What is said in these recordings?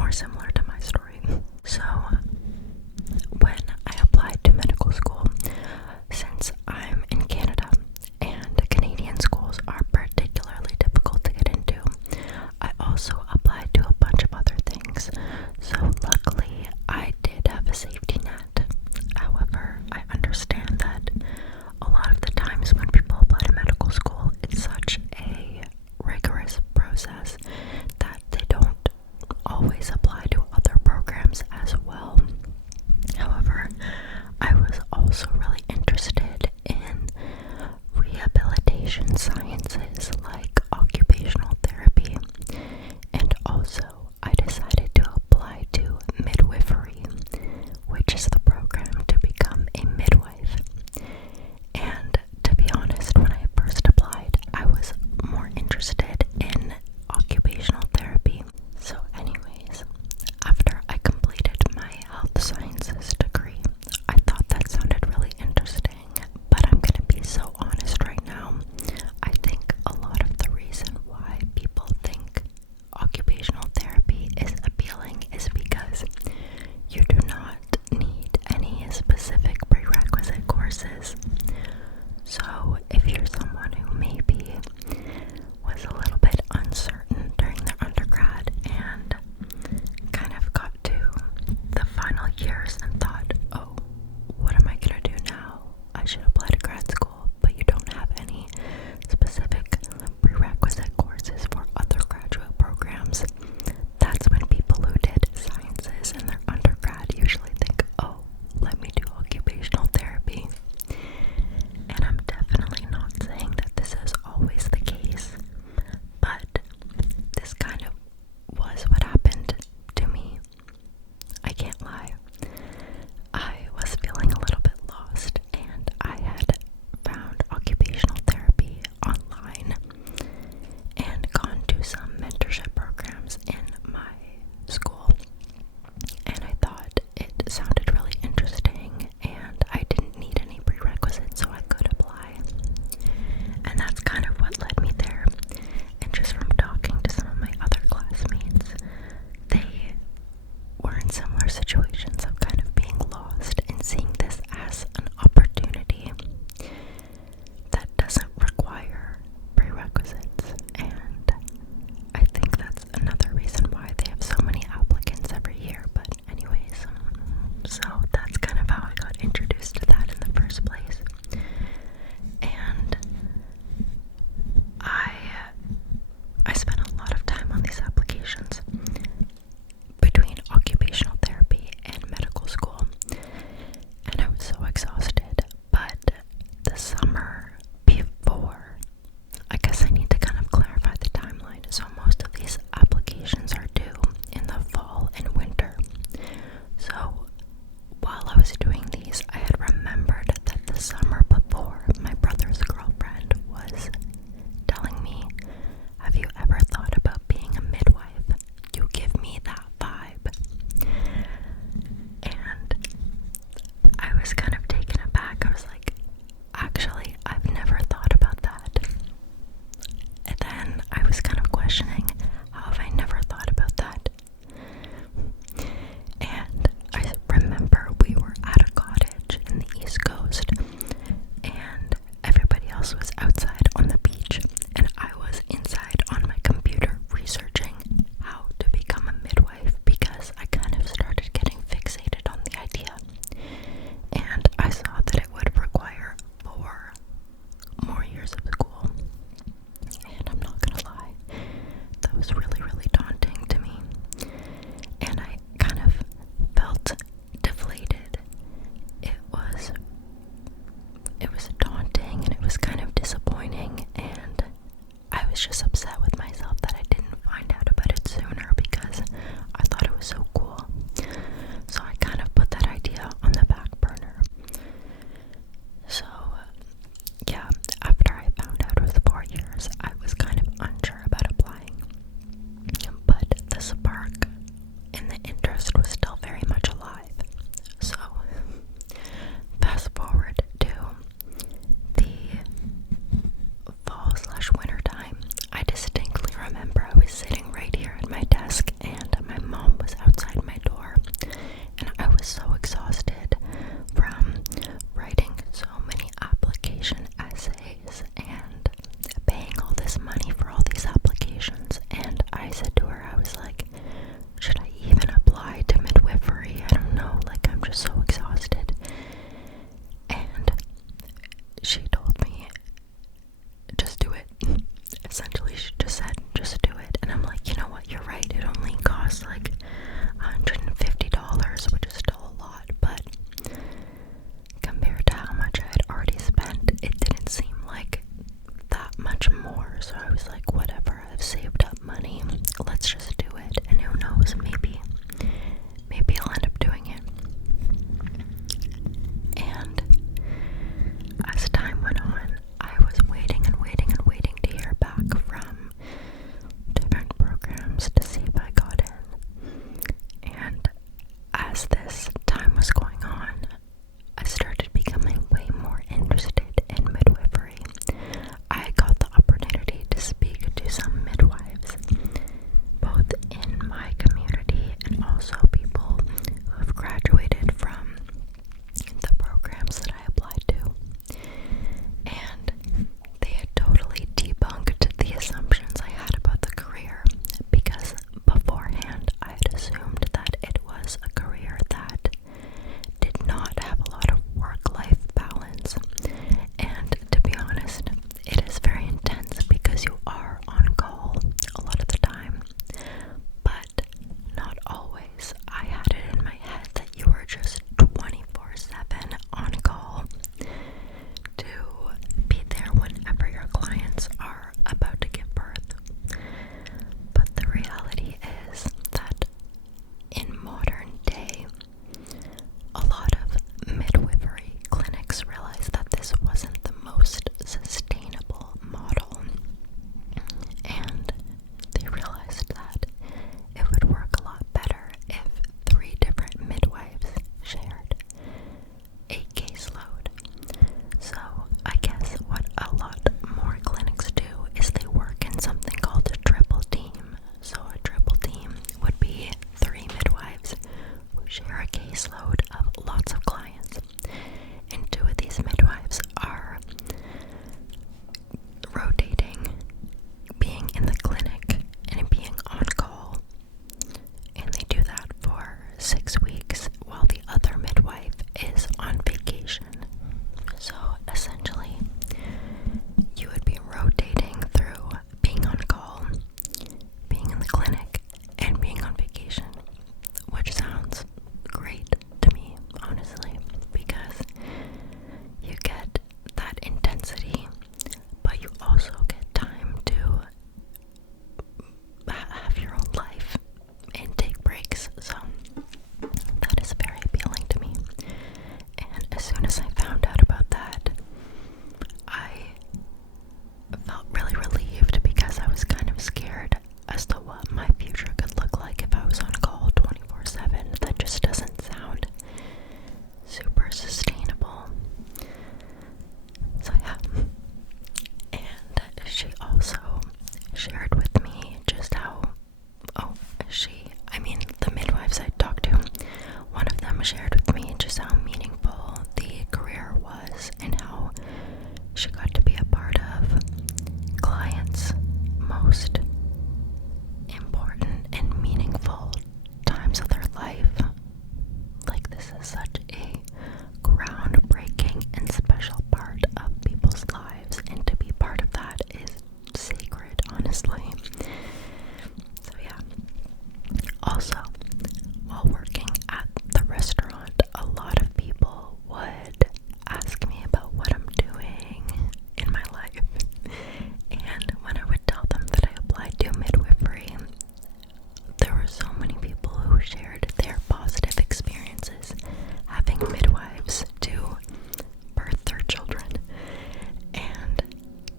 more similar to my story. So, when I applied to medical school, since I'm in Canada and Canadian schools are particularly difficult to get into, I also applied to a bunch of other things. So luckily, I did have a safety net. However, I understand that a lot of the times when people apply to medical school, it's such a rigorous process that they don't always apply to other programs as well. However, I was also really interested in rehabilitation sciences like occupational therapy, and also I decided to apply to midwifery, which is the program to become a midwife. And to be honest, when I first applied, I was more interested in occupational therapy. So anyways, 6 weeks while the other midwife is on vacation. So essentially, you would be rotating through being on call, being in the clinic, and being on vacation, which sounds great to me, honestly, because you get that intensity, but you also get time to have your own life and take breaks. So that is very appealing to me. And as soon as I found out about that, I felt really relieved because I was kind of scared as to what my future could look like if I was on call 24/7. That just doesn't sound super sustainable. So yeah. And she also shared with me just how, the midwives I talked to, one of them shared with me just how meaningful the career was and how she got to be a part of clients' most important and meaningful times of their life. Like, this is such a groundbreaking and special part of people's lives, and to be part of that is sacred, honestly. So yeah. Also, while working at the restaurant, a lot of people would ask me about what I'm doing in my life. And when I would tell them that I applied to midwifery, there were so many people who shared their positive experiences having midwives to birth their children, and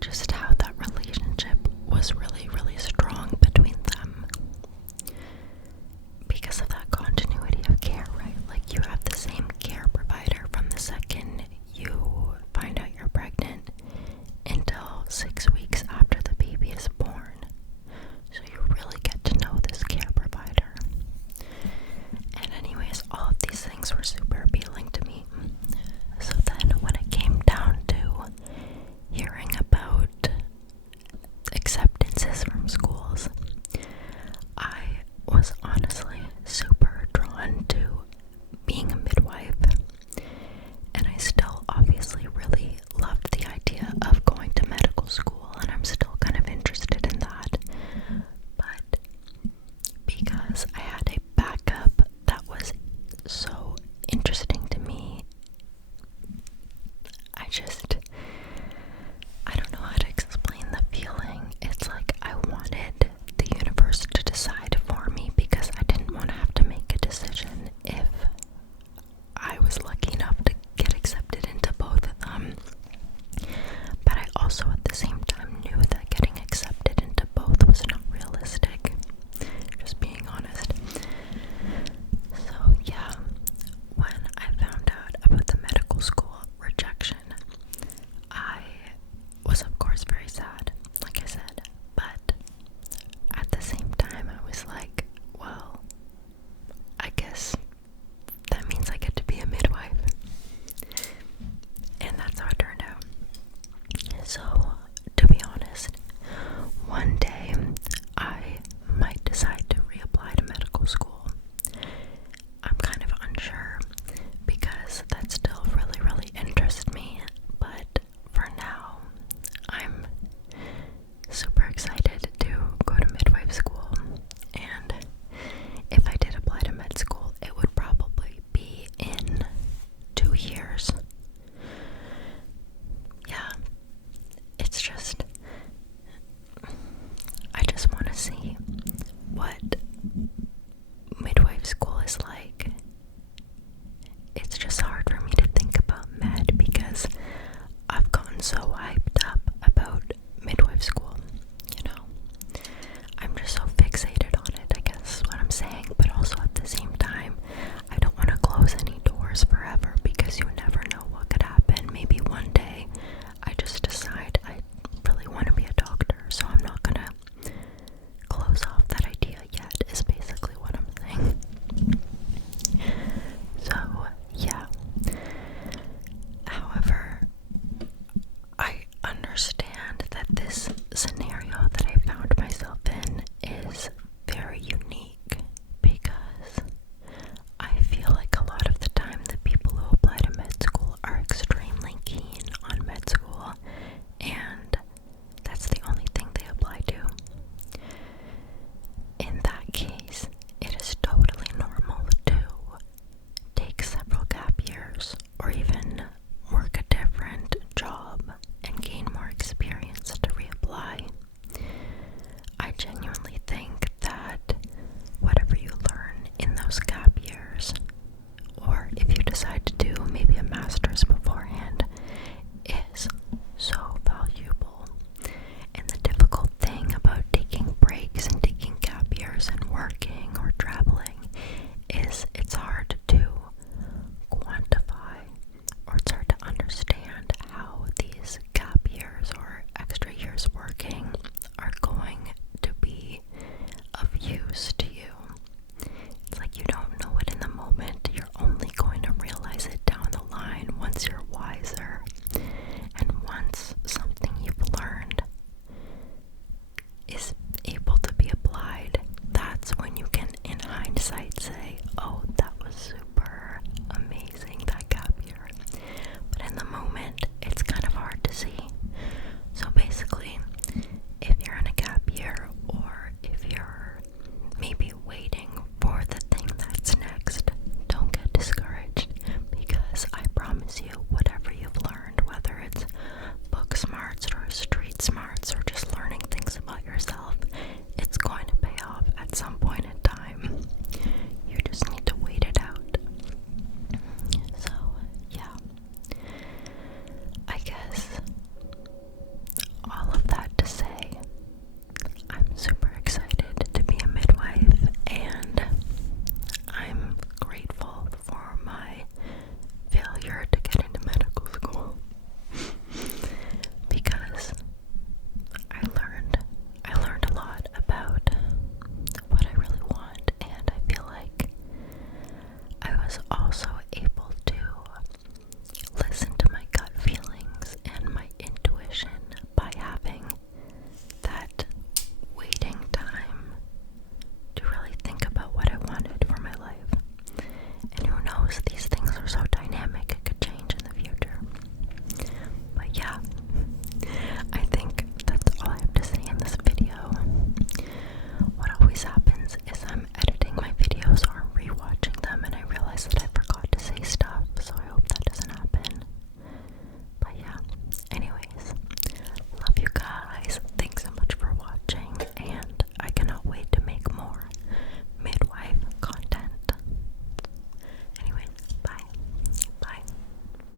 just how that relationship was really, really strong between them. hindsight say, oh, that was super